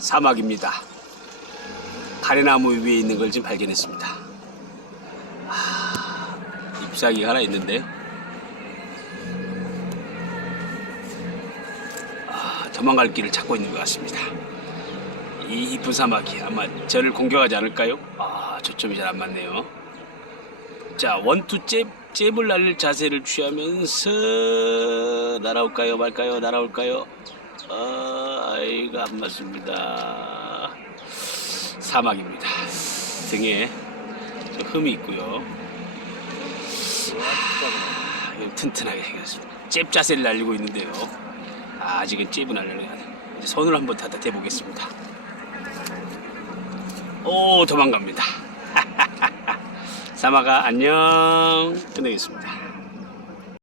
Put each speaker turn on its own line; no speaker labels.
사막입니다. 가래나무 위에 있는 걸 지금 발견했습니다. 아, 잎사귀가 하나 있는데요. 아, 도망갈 길을 찾고 있는 것 같습니다. 이 이쁜 사막이 아마 저를 공격하지 않을까요? 아, 초점이 잘 안 맞네요. 자, 원투 잽, 잽을 날릴 자세를 취하면서 날아올까요, 말까요, 날아올까요? 아, 이거 안 맞습니다. 사막입니다. 등에 저 흠이 있고요. 아, 튼튼하게 생겼습니다. 잽 자세를 날리고 있는데요. 아, 아직은 잽은 아니에요. 이제 손을 한번 다 대보겠습니다. 오, 도망갑니다. 사마가 안녕. 끝내겠습니다.